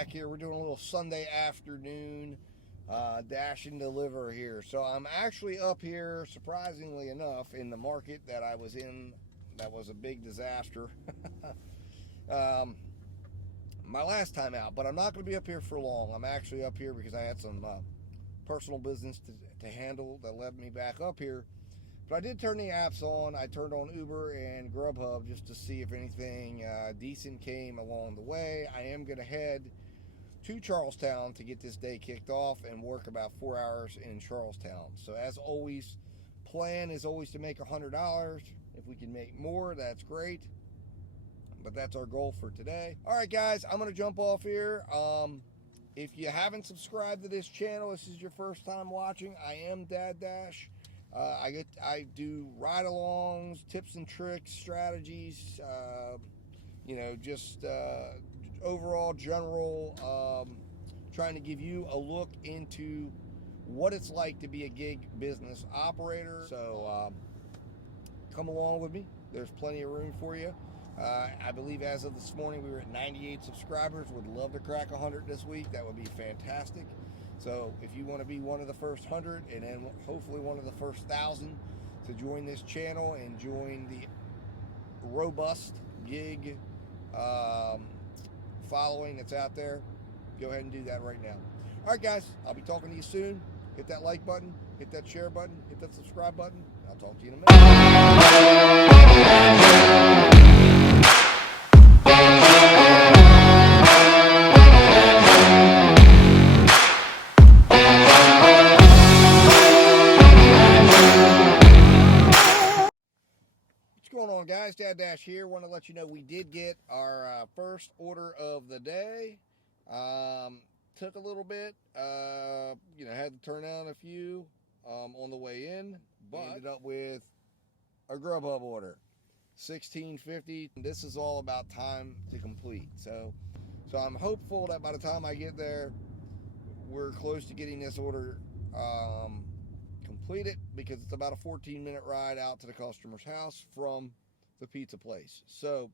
back here. We're doing a little Sunday afternoon dash and deliver here. So I'm actually up here, surprisingly enough, in the market that I was in. That was a big disaster. My last time out, but I'm not going to be up here for long. I'm actually up here because I had some personal business to handle that led me back up here. But I did turn the apps on. I turned on Uber and GrubHub just to see if anything decent came along the way. I am going to head to Charlestown to get this day kicked off and work about 4 hours in Charlestown. So as always, plan is always to make $100. If we can make more, that's great. But that's our goal for today. All right, guys, I'm going to jump off here. If you haven't subscribed to this channel, this is your first time watching, I am Dad Dash. I do ride-alongs, tips and tricks, strategies, just overall general, trying to give you a look into what it's like to be a gig business operator. So come along with me. There's plenty of room for you. I believe as of this morning, we were at 98 subscribers. Would love to crack 100 this week. That would be fantastic. So if you want to be one of the first 100 and then hopefully one of the first 1,000 to join this channel and join the robust gig following that's out there, go ahead and do that right now. All right, guys, I'll be talking to you soon. Hit that like button, hit that share button, hit that subscribe button. I'll talk to you in a minute. Guys, Dad Dash here. Want to let you know we did get our first order of the day. Took a little bit, had to turn down a few on the way in, but ended up with a GrubHub order, $16.50. This is all about time to complete. So I'm hopeful that by the time I get there, we're close to getting this order completed, because it's about a 14-minute ride out to the customer's house from the pizza place. So,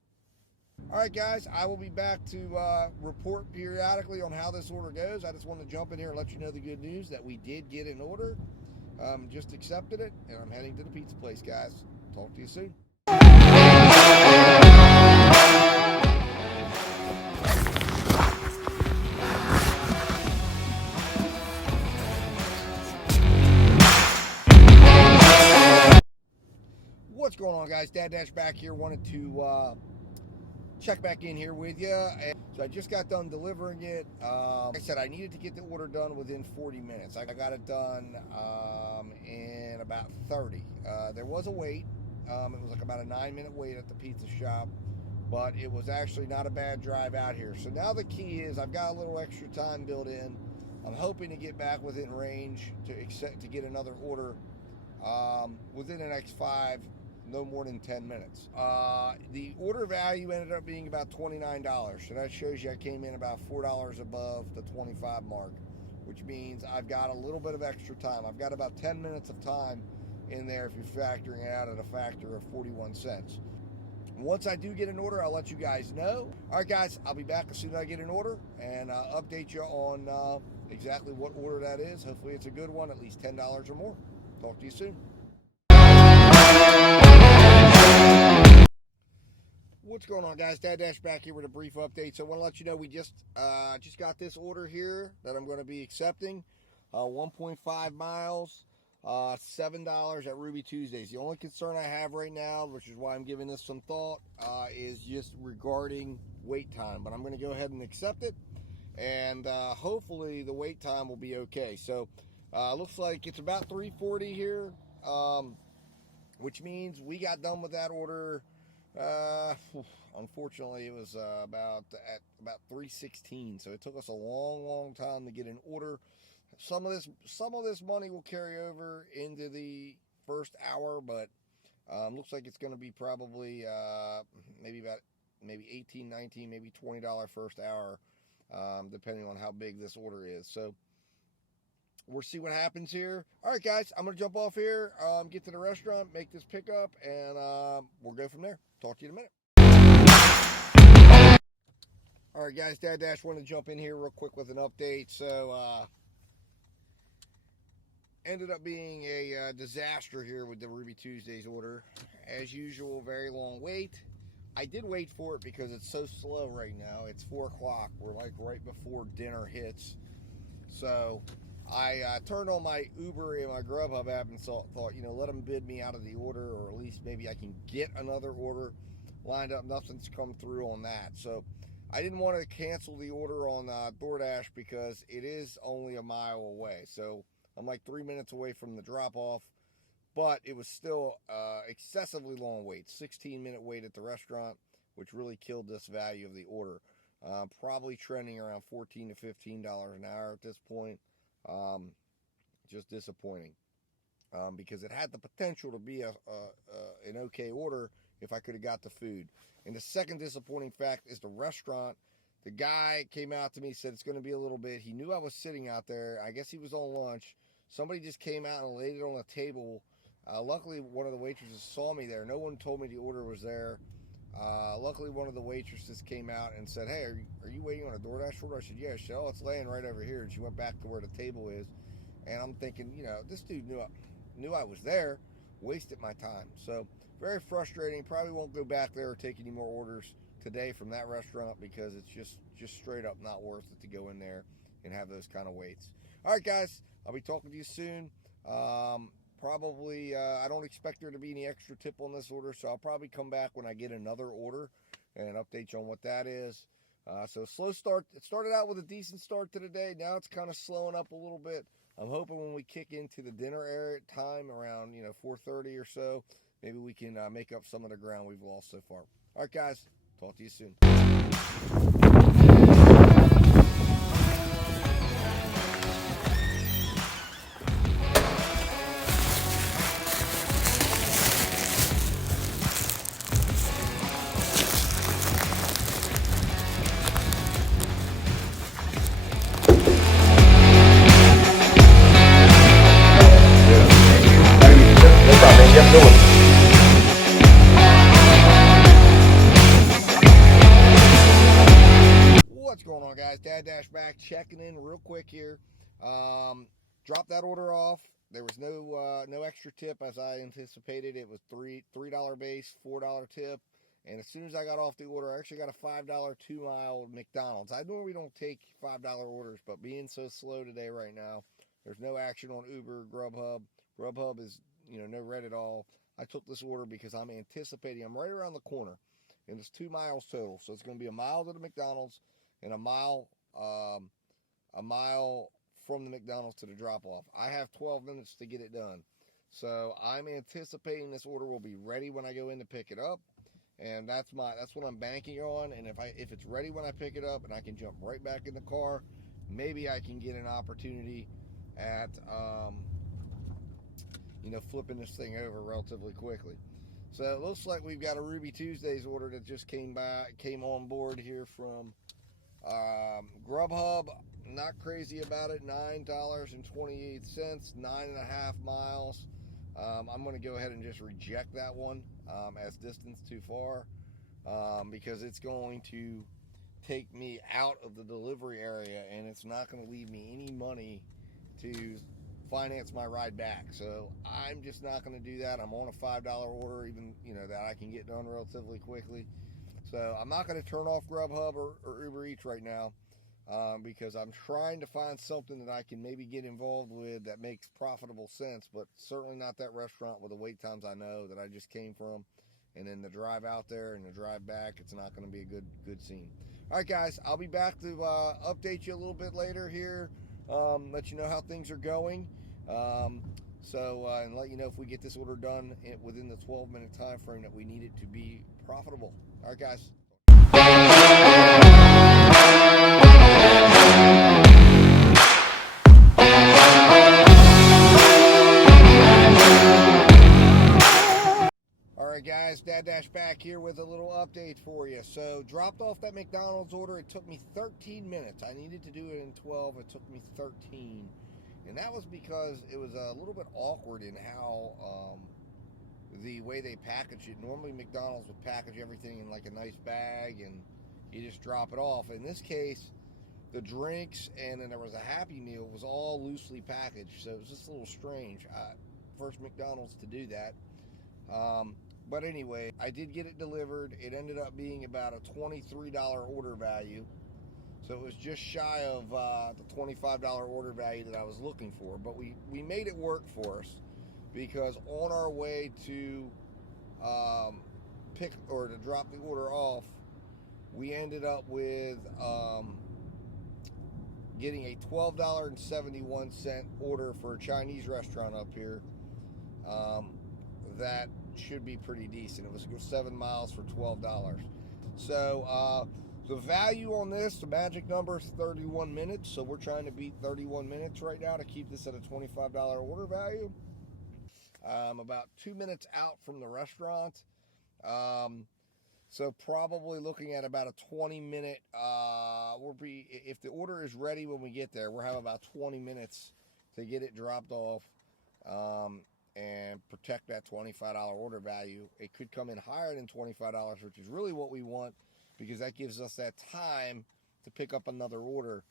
all right, guys, I will be back to report periodically on how this order goes. I just want to jump in here and let you know the good news that we did get an order. Just accepted it, and I'm heading to the pizza place, guys. Talk to you soon. What's going on, guys? Dad Dash back here. Wanted to check back in here with you. So I just got done delivering it. Like I said, I needed to get the order done within 40 minutes. I got it done in about 30. There was a wait. It was like about a 9-minute wait at the pizza shop, but it was actually not a bad drive out here. So now the key is I've got a little extra time built in. I'm hoping to get back within range to get another order within the next 5, no more than 10 minutes. The order value ended up being about $29. So that shows you I came in about $4 above the 25 mark, which means I've got a little bit of extra time. I've got about 10 minutes of time in there if you're factoring it out at a factor of 41 cents. Once I do get an order, I'll let you guys know. All right, guys, I'll be back as soon as I get an order and update you on exactly what order that is. Hopefully it's a good one, at least $10 or more. Talk to you soon. What's going on, guys? Dad Dash back here with a brief update. So I want to let you know we just got this order here that I'm going to be accepting. 1.5 miles, $7 at Ruby Tuesdays. The only concern I have right now, which is why I'm giving this some thought, is just regarding wait time. But I'm going to go ahead and accept it, and hopefully the wait time will be okay. So looks like it's about 3:40 here, which means we got done with that order. Unfortunately, it was about 3:16, so it took us a long time to get an order. Some of this money will carry over into the first hour, but looks like it's going to be probably maybe 18, 19, maybe $20 first hour, depending on how big this order is. So we'll see what happens here. All right, guys, I'm going to jump off here, get to the restaurant, make this pickup, and we'll go from there. Talk to you in a minute. All right, guys, Dad Dash wanted to jump in here real quick with an update. So, ended up being a disaster here with the Ruby Tuesdays order. As usual, very long wait. I did wait for it because it's so slow right now. It's 4 o'clock. We're like right before dinner hits. So, I turned on my Uber and my GrubHub app and thought, let them bid me out of the order, or at least maybe I can get another order lined up. Nothing's come through on that. So, I didn't want to cancel the order on DoorDash because it is only a mile away. So I'm like 3 minutes away from the drop-off, but it was still excessively long wait. 16-minute wait at the restaurant, which really killed this value of the order. Probably trending around $14 to $15 an hour at this point. Just disappointing because it had the potential to be an okay order if I could have got the food. And the second disappointing fact is the restaurant. The guy came out to me, said it's going to be a little bit. He knew I was sitting out there. I guess he was on lunch. Somebody just came out and laid it on a table. Luckily, one of the waitresses saw me there. No one told me the order was there. Luckily, one of the waitresses came out and said, "Hey, are you waiting on a DoorDash order?" I said, "Yeah." She said, "Oh, it's laying right over here." And she went back to where the table is. And I'm thinking, this dude knew I was there, wasted my time. So very frustrating. Probably won't go back there or take any more orders today from that restaurant because it's just straight up not worth it to go in there and have those kind of waits. All right, guys, I'll be talking to you soon. Probably, I don't expect there to be any extra tip on this order, so I'll probably come back when I get another order and update you on what that is. So slow start. It started out with a decent start to the day. Now it's kind of slowing up a little bit. I'm hoping when we kick into the dinner area time around 4:30 or so, maybe we can make up some of the ground we've lost so far. All right, guys. Talk to you soon. What's going on, guys? Dad Dash back, checking in real quick here. Dropped that order off. There was no extra tip as I anticipated. It was $3 base, $4 tip. And as soon as I got off the order, I actually got a $5 2-mile McDonald's. I normally don't take $5 orders, but being so slow today right now, there's no action on Uber, GrubHub. GrubHub is, no red at all. I took this order because I'm anticipating, I'm right around the corner, and it's 2 miles total. So it's going to be a mile to the McDonald's and a mile from the McDonald's to the drop-off. I have 12 minutes to get it done. So I'm anticipating this order will be ready when I go in to pick it up. And that's what I'm banking on. And if it's ready when I pick it up and I can jump right back in the car, maybe I can get an opportunity at flipping this thing over relatively quickly. So it looks like we've got a Ruby Tuesdays order that just came on board here from GrubHub. Not crazy about it. $9.28, 9.5 miles. I'm going to go ahead and just reject that one as distance too far because it's going to take me out of the delivery area and it's not going to leave me any money to finance my ride back. So I'm just not going to do that. I'm on a $5 order, even that I can get done relatively quickly. So I'm not going to turn off GrubHub or UberEats right now because I'm trying to find something that I can maybe get involved with that makes profitable sense, but certainly not that restaurant with the wait times I know that I just came from. And then the drive out there and the drive back, it's not going to be a good scene. All right, guys, I'll be back to update you a little bit later here, let you know how things are going. And let you know if we get this order done within the 12-minute time frame that we need it to be profitable. All right, guys. All right, guys, Dad Dash back here with a little update for you. So dropped off that McDonald's order. It took me 13 minutes. I needed to do it in 12. It took me 13. And that was because it was a little bit awkward in how the way they package it. Normally McDonald's would package everything in like a nice bag and you just drop it off. In this case, the drinks and then there was a Happy Meal was all loosely packaged, so it was just a little strange. First McDonald's to do that. But anyway, I did get it delivered. It ended up being about a $23 order value. So it was just shy of the $25 order value that I was looking for. But we made it work for us, because on our way to pick or to drop the order off, we ended up with getting a $12.71 order for a Chinese restaurant up here. That should be pretty decent. It was 7 miles for $12. So the value on this, the magic number is 31 minutes. So we're trying to beat 31 minutes right now to keep this at a $25 order value. About 2 minutes out from the restaurant. So probably looking at about a 20-minute, if the order is ready when we get there, we'll have about 20 minutes to get it dropped off and protect that $25 order value. It could come in higher than $25, which is really what we want, because that gives us that time to pick up another order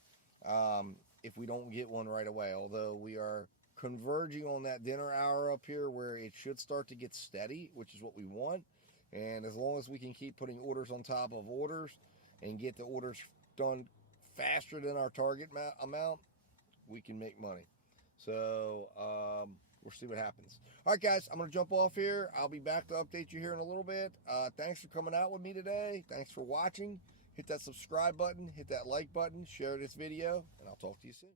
if we don't get one right away. Although we are converging on that dinner hour up here where it should start to get steady, which is what we want. And as long as we can keep putting orders on top of orders and get the orders done faster than our target amount, we can make money. So we'll see what happens. All right, guys, I'm going to jump off here. I'll be back to update you here in a little bit. Thanks for coming out with me today. Thanks for watching. Hit that subscribe button. Hit that like button. Share this video, and I'll talk to you soon.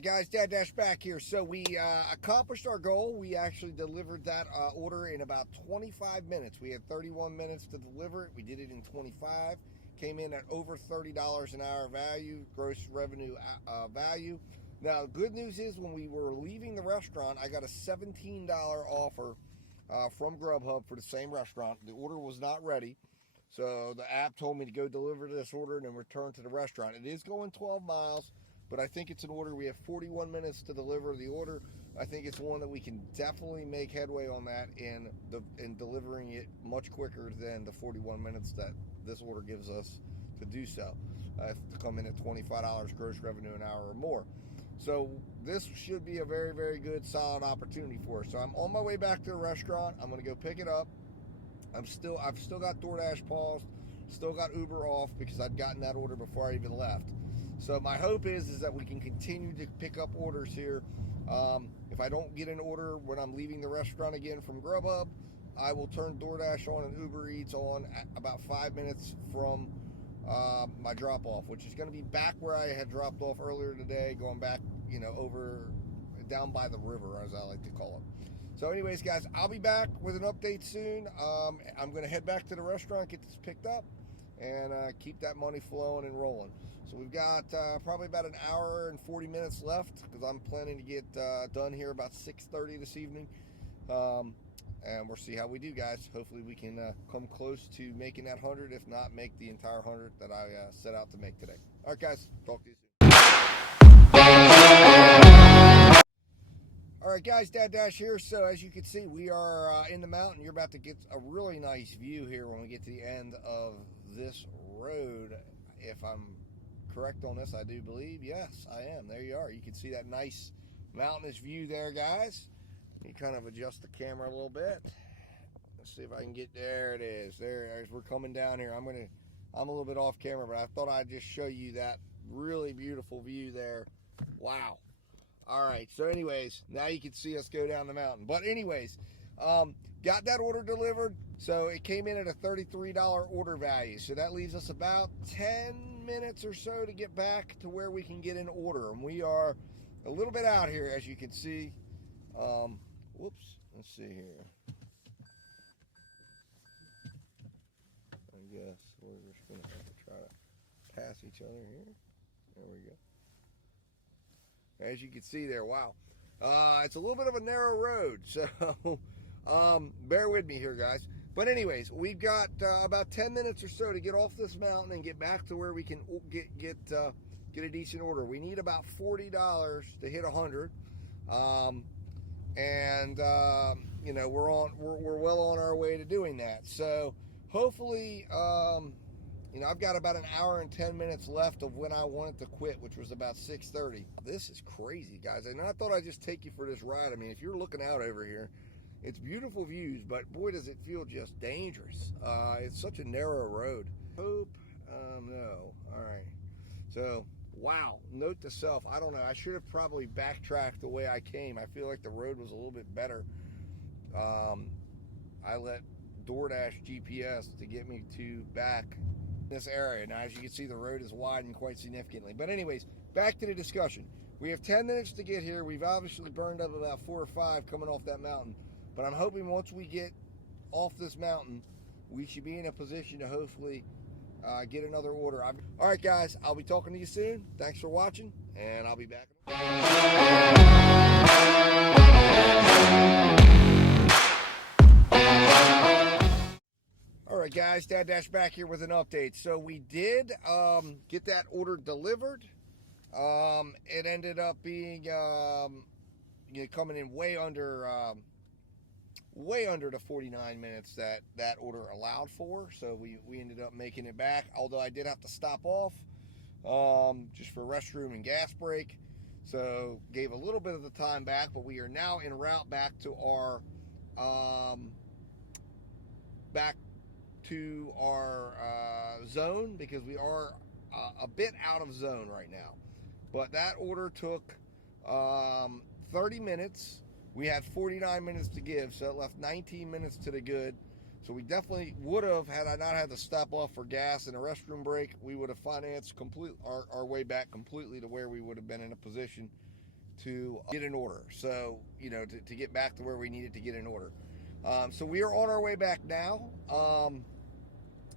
Guys, Dad Dash back here. So we accomplished our goal. We actually delivered that order in about 25 minutes. We had 31 minutes to deliver it. We did it in 25. Came in at over $30 an hour value, gross revenue value. Now, the good news is when we were leaving the restaurant, I got a $17 offer from GrubHub for the same restaurant. The order was not ready. So the app told me to go deliver this order and then return to the restaurant. It is going 12 miles. But I think it's an order. We have 41 minutes to deliver the order. I think it's one that we can definitely make headway on that in delivering it much quicker than the 41 minutes that this order gives us to do so. To come in at $25 gross revenue an hour or more. So this should be a very, very good, solid opportunity for us. So I'm on my way back to the restaurant. I'm going to go pick it up. I've still got DoorDash paused. Still got Uber off because I'd gotten that order before I even left. So my hope is that we can continue to pick up orders here. If I don't get an order when I'm leaving the restaurant again from GrubHub, I will turn DoorDash on and UberEats on at about 5 minutes from my drop-off, which is going to be back where I had dropped off earlier today, going back, over down by the river, as I like to call it. So anyways, guys, I'll be back with an update soon. I'm going to head back to the restaurant, get this picked up, and keep that money flowing and rolling. So we've got probably about an hour and 40 minutes left, because I'm planning to get done here about 6:30 this evening. And we'll see how we do, guys. Hopefully we can come close to making that 100, if not make the entire 100 that I set out to make today. All right, guys, talk to you soon. All right, guys, Dad Dash here. So as you can see, we are in the mountain. You're about to get a really nice view here when we get to the end of this road. If I'm correct on this, I do believe. Yes, I am. There you are. You can see that nice mountainous view there, guys. Let me kind of adjust the camera a little bit. Let's see if I can get there. It is. There, as we're coming down here. I'm a little bit off camera, but I thought I'd just show you that really beautiful view there. Wow. All right. So anyways, now you can see us go down the mountain. But anyways, got that order delivered. So it came in at a $33 order value. So that leaves us about 10 minutes or so to get back to where we can get an order. And we are a little bit out here, as you can see. Whoops. Let's see here. I guess we're just going to have to try to pass each other here. There we go. As you can see there, wow. It's a little bit of a narrow road. So Bear with me here, guys. But anyways, we've got about 10 minutes or so to get off this mountain and get back to where we can get a decent order. We need about $40 to hit 100, you know, we're well on our way to doing that. So hopefully, you know, I've got about an hour and 10 minutes left of when I wanted to quit, which was about 6:30. This is crazy, guys. And I thought I'd just take you for this ride. I mean, if you're looking out over here, it's beautiful views, but boy, does it feel just dangerous. It's such a narrow road. Hope, no. All right. So, wow. Note to self, I don't know. I should have probably backtracked the way I came. I feel like the road was a little bit better. I let DoorDash GPS to get me to back this area. Now, as you can see, the road is widened quite significantly. But anyways, back to the discussion. We have 10 minutes to get here. We've obviously burned up about 4 or 5 coming off that mountain. But I'm hoping once we get off this mountain, we should be in a position to hopefully get another order. All right, guys, I'll be talking to you soon. Thanks for watching, and I'll be back. All right, guys, Dad Dash back here with an update. So we did get that order delivered. It ended up being you know, coming in way under the 49 minutes that order allowed for. So we ended up making it back, although I did have to stop off just for restroom and gas break. So gave a little bit of the time back, but we are now en route back to our zone, because we are a bit out of zone right now. But that order took 30 minutes. We had 49 minutes to give, so it left 19 minutes to the good. So we definitely would have, had I not had to stop off for gas and a restroom break, we would have financed our way back completely to where we would have been in a position to get an order. So, you know, to get back to where we needed to get an order. So we are on our way back now.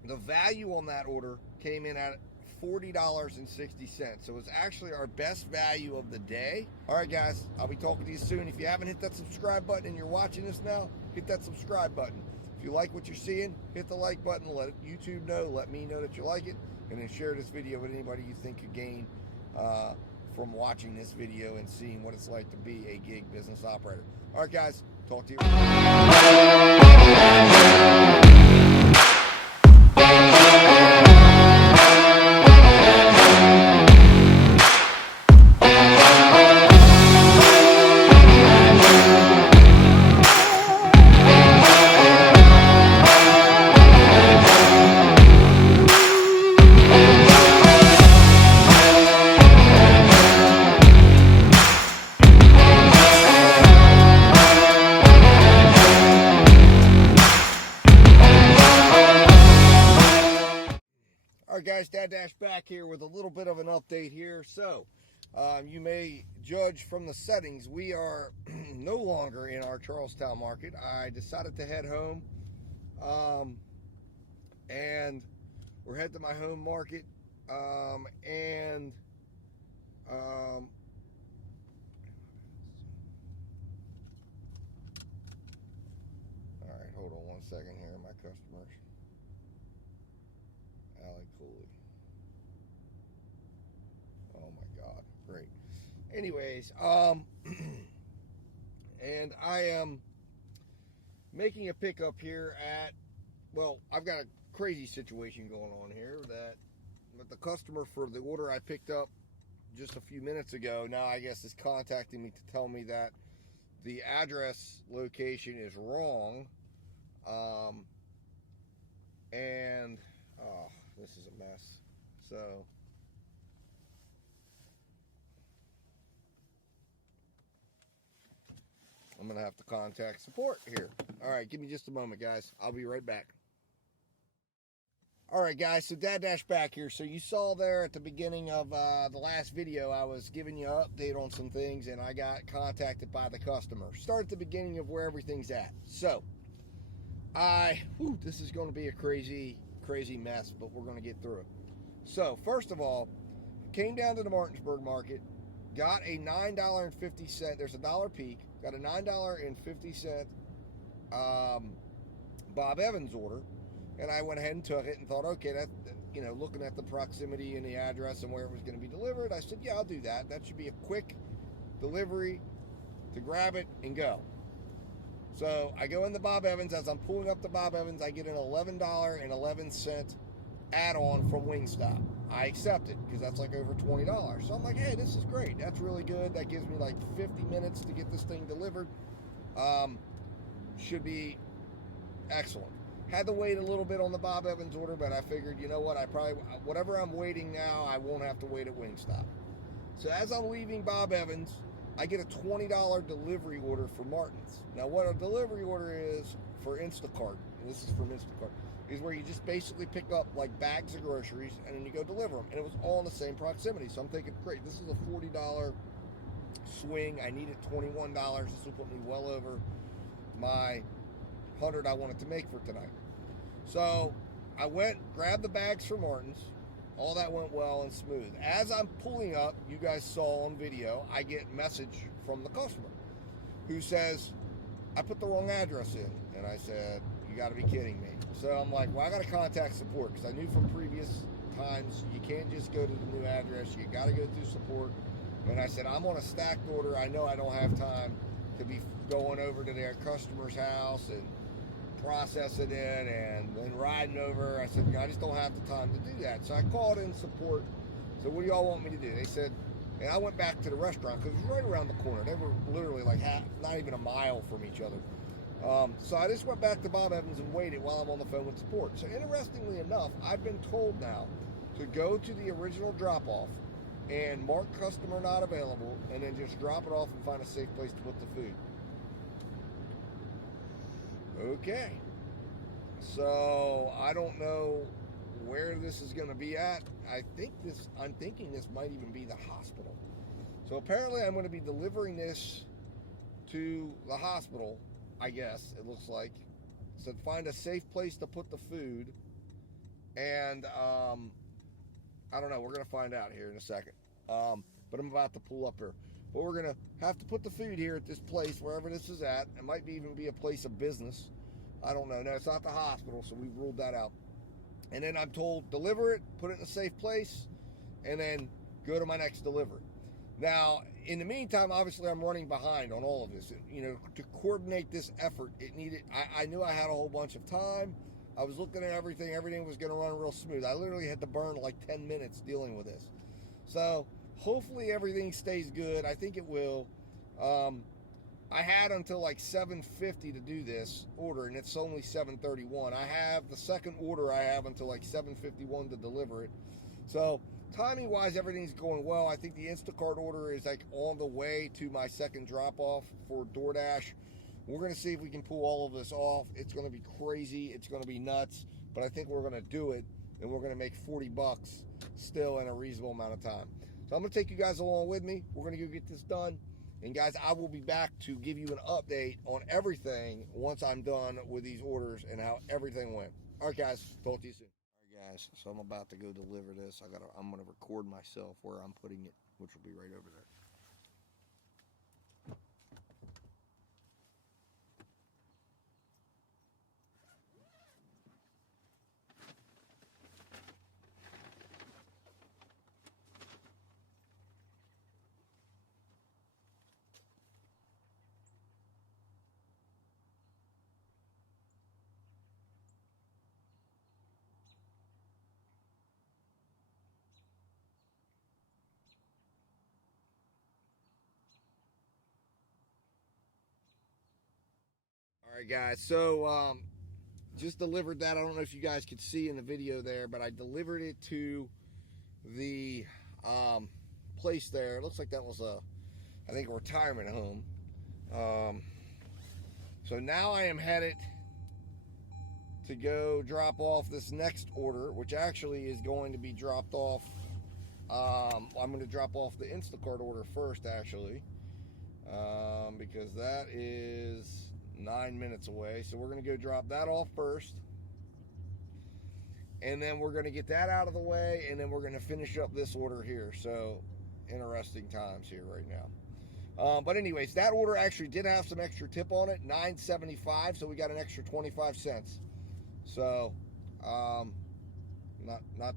The value on that order came in at $40.60. So it's actually our best value of the day. All right, guys, I'll be talking to you soon. If you haven't hit that subscribe button and you're watching this now, hit that subscribe button. If you like what you're seeing, hit the like button. Let YouTube know. Let me know that you like it. And then share this video with anybody you think could gain from watching this video and seeing what it's like to be a gig business operator. All right, guys, talk to you. Guys, Dad Dash back here with a little bit of an update here. So you may judge from the settings, we are no longer in our Charlestown market. I decided to head home, and we're heading to my home market, all right, hold on 1 second here, my customers. Oh my God, great. Anyways, and I am making a pickup here at, well, I've got a crazy situation going on here that the customer for the order I picked up just a few minutes ago now, I guess, is contacting me to tell me that the address location is wrong, and this is a mess. So I'm gonna have to contact support here. All right, give me just a moment, guys. I'll be right back. All right, guys, so Dad Dash back here. So you saw there at the beginning of the last video, I was giving you an update on some things, and I got contacted by the customer. Start at the beginning of where everything's at. So this is going to be a crazy mess, but we're going to get through it. So first of all, came down to the Martinsburg market, got a $9.50. There's a dollar peak. Got a $9.50 Bob Evans' order, and I went ahead and took it and thought, okay, that, you know, looking at the proximity and the address and where it was going to be delivered, I said, yeah, I'll do that. That should be a quick delivery to grab it and go. So I go in the Bob Evans. As I'm pulling up the Bob Evans, I get an $11.11 add-on from Wingstop. I accept it because that's like over $20. So I'm like, hey, this is great. That's really good. That gives me like 50 minutes to get this thing delivered. Should be excellent. Had to wait a little bit on the Bob Evans order, but I figured, you know what, whatever I'm waiting now, I won't have to wait at Wingstop. So as I'm leaving Bob Evans, I get a $20 delivery order for Martin's. Now, what a delivery order is for Instacart, and this is from Instacart, is where you just basically pick up like bags of groceries and then you go deliver them. And it was all in the same proximity. So I'm thinking, great, this is a $40 swing. I needed $21. This will put me well over my 100 I wanted to make for tonight. So I went, grabbed the bags for Martin's. All that went well and smooth. As I'm pulling up, you guys saw on video, I get a message from the customer who says, I put the wrong address in. And I said, you got to be kidding me. So I'm like, well, I got to contact support because I knew from previous times you can't just go to the new address. You got to go through support. And I said, I'm on a stacked order. I know I don't have time to be going over to their customer's house and processing it and then riding over. I said, I just don't have the time to do that. So I called in support. So what do y'all want me to do? They said, and I went back to the restaurant because it was right around the corner. They were literally like not even a mile from each other. So I just went back to Bob Evans and waited while I'm on the phone with support. So interestingly enough, I've been told now to go to the original drop-off and mark customer not available and then just drop it off and find a safe place to put the food. Okay. So I don't know where this is going to be at. I'm thinking this might even be the hospital. So apparently I'm going to be delivering this to the hospital, I guess, it looks like. So find a safe place to put the food. And I don't know. We're going to find out here in a second. But I'm about to pull up here. But we're going to have to put the food here at this place, wherever this is at. It might even be a place of business. I don't know. No, it's not the hospital, so we've ruled that out. And then I'm told, deliver it, put it in a safe place, and then go to my next delivery. Now, in the meantime, obviously, I'm running behind on all of this. You know, to coordinate this effort, I knew I had a whole bunch of time. I was looking at everything. Everything was going to run real smooth. I literally had to burn like 10 minutes dealing with this. So hopefully everything stays good. I think it will. I had until like 7:50 to do this order, and it's only 7:31. I have the second order. I have until like 7:51 to deliver it. So timing-wise, everything's going well. I think the Instacart order is like on the way to my second drop-off for DoorDash. We're going to see if we can pull all of this off. It's going to be crazy. It's going to be nuts, but I think we're going to do it, and we're going to make $40 still in a reasonable amount of time. So I'm going to take you guys along with me. We're going to go get this done. And guys, I will be back to give you an update on everything once I'm done with these orders and how everything went. All right, guys, talk to you soon. All right, guys, so I'm about to go deliver this. I'm going to record myself where I'm putting it, which will be right over there. All right, guys, so just delivered that. I don't know if you guys could see in the video there, but I delivered it to the place there. It looks like that was I think a retirement home. So now I am headed to go drop off this next order, which actually is going to be dropped off. I'm going to drop off the Instacart order first, actually, because that is 9 minutes away. So we're going to go drop that off first, and then we're going to get that out of the way, and then we're going to finish up this order here. So interesting times here right now. But anyways, that order actually did have some extra tip on it, $9.75, so we got an extra 25 cents. So, not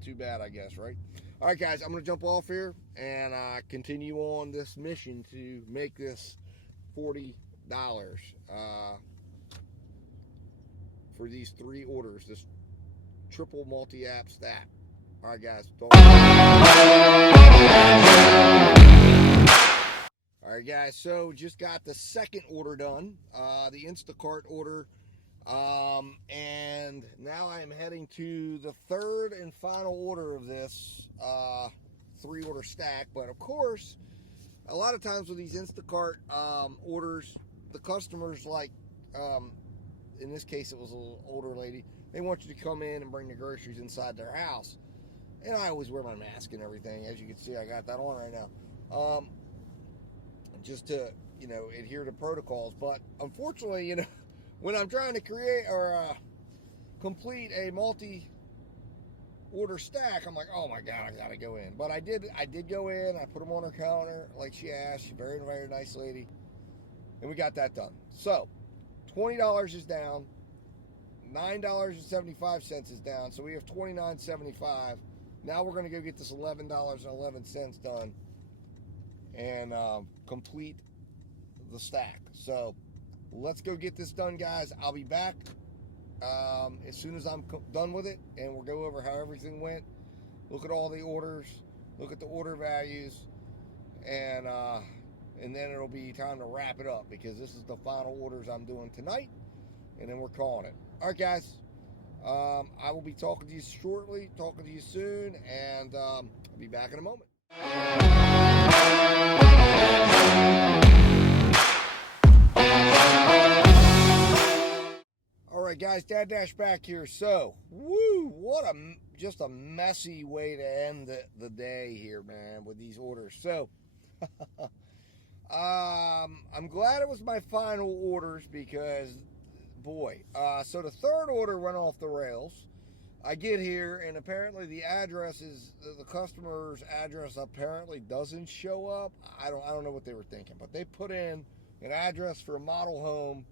too bad, I guess, right? All right, guys, I'm going to jump off here and continue on this mission to make this $40 for these 3 orders, this triple multi-app stack. All right, guys. All right, guys, so just got the second order done, the Instacart order, and now I am heading to the third and final order of this 3-order stack. But of course, a lot of times with these Instacart orders, the customers, like in this case it was a little older lady, they want you to come in and bring the groceries inside their house. And I always wear my mask and everything. As you can see, I got that on right now. Just to, adhere to protocols. But unfortunately, when I'm trying to create or complete a multi-order stack, I'm like, oh my God, I gotta go in. But I did go in. I put them on her counter like she asked. She's a very, very nice lady. And we got that done. So, $20 is down. $9.75 is down. So we have $29.75. Now we're going to go get this $11.11 done and complete the stack. So let's go get this done, guys. I'll be back as soon as I'm done with it, and we'll go over how everything went, look at all the orders, look at the order values, and then it'll be time to wrap it up, because this is the final orders I'm doing tonight, and then we're calling it. All right, guys. I will be talking to you shortly, talking to you soon, and I'll be back in a moment. All right, guys, Dad Dash back here. So, what just a messy way to end the day here, man, with these orders. So, I'm glad it was my final orders, because boy, so the third order went off the rails. I get here, and apparently the customer's address apparently doesn't show up. I don't know what they were thinking, but they put in an address for a model home.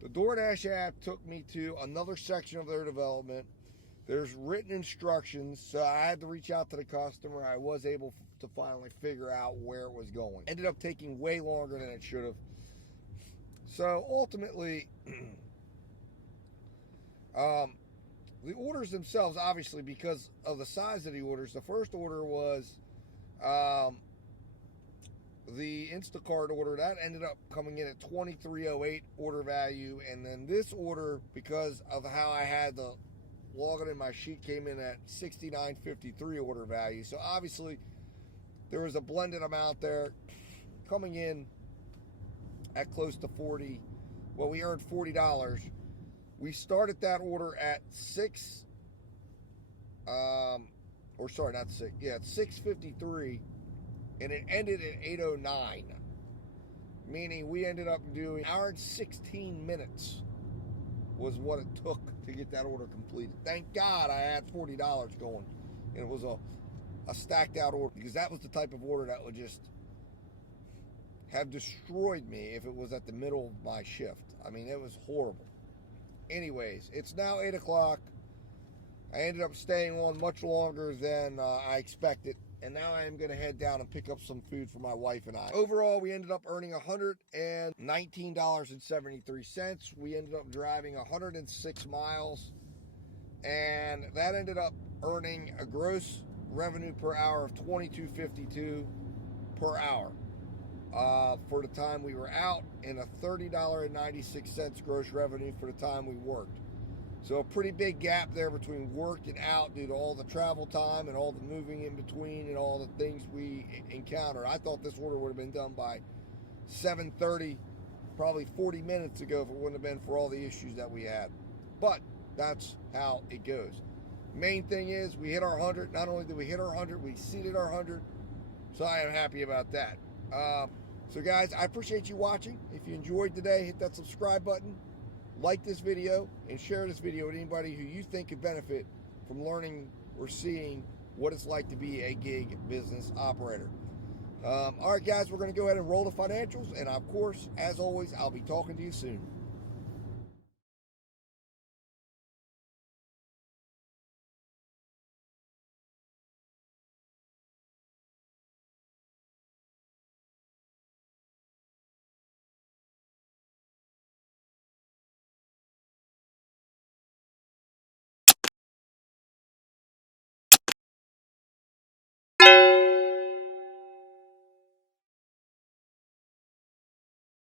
The DoorDash app took me to another section of their development. There's written instructions, so I had to reach out to the customer. I was able to finally figure out where it was going. Ended up taking way longer than it should have. So ultimately, the orders themselves, obviously, because of the size of the orders, the first order was the Instacart order. That ended up coming in at $23.08 order value, and then this order, because of how I had the login in my sheet, came in at $69.53 order value. So obviously there was a blended amount there coming in at close to 40. Well, we earned $40. We started that order at 6:53, and it ended at 8:09, meaning we ended up doing an hour and 16 minutes was what it took to get that order completed. Thank God I had $40 going, and it was a stacked out order, because that was the type of order that would just have destroyed me if it was at the middle of my shift. I mean, it was horrible. Anyways, it's now 8 o'clock. I ended up staying on much longer than I expected, and now I am going to head down and pick up some food for my wife and I. Overall, we ended up earning $119.73. We ended up driving 106 miles, and that ended up earning a gross revenue per hour of $22.52 per hour for the time we were out, and a $30.96 gross revenue for the time we worked. So a pretty big gap there between worked and out, due to all the travel time and all the moving in between and all the things we encountered. I thought this order would have been done by 7:30, probably 40 minutes ago, if it wouldn't have been for all the issues that we had. But that's how it goes. Main thing is we hit our 100. Not only did we hit our 100, we exceeded our 100. So I am happy about that. So guys, I appreciate you watching. If you enjoyed today, hit that subscribe button, like this video, and share this video with anybody who you think could benefit from learning or seeing what it's like to be a gig business operator. All right, guys, we're going to go ahead and roll the financials. And, of course, as always, I'll be talking to you soon.